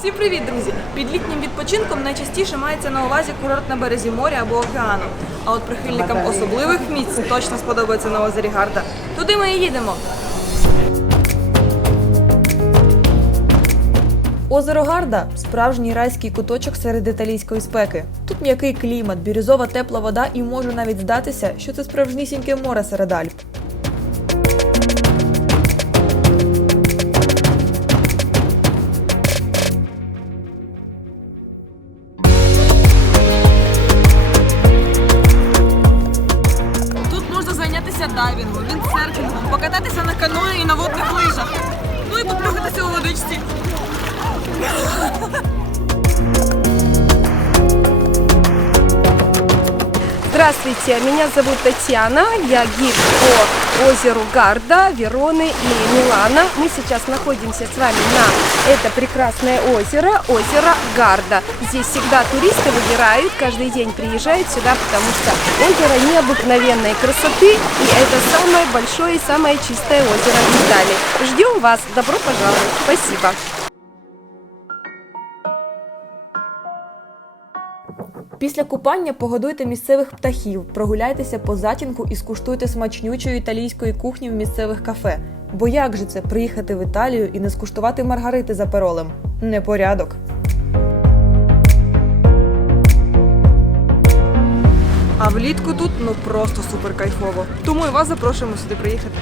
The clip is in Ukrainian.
Всім привіт, друзі! Під літнім відпочинком найчастіше мається на увазі курорт на березі моря або океану. А от прихильникам особливих місць точно сподобається на озері Гарда. Туди ми і їдемо. Озеро Гарда справжній райський куточок серед італійської спеки. Тут м'який клімат, бірюзова тепла вода і може навіть здатися, що це справжнісіньке море серед Альп. Покататися на каної і на водних лижах. Ну і поплюхатися у водичці. Здравствуйте, меня зовут Татьяна, я гид по озеру Гарда, Вероны и Милана. Мы сейчас находимся с вами на это прекрасное озеро, озеро Гарда. Здесь всегда туристы выбирают, каждый день приезжают сюда, потому что озеро необыкновенной красоты и это самое большое и самое чистое озеро в Италии. Ждем вас, добро пожаловать, спасибо. Після купання погодуйте місцевих птахів, прогуляйтеся по затінку і скуштуйте смачнючої італійської кухні в місцевих кафе. Бо як же це приїхати в Італію і не скуштувати маргарити за перолем? Непорядок. А влітку тут ну просто супер кайфово. Тому і вас запрошуємо сюди приїхати.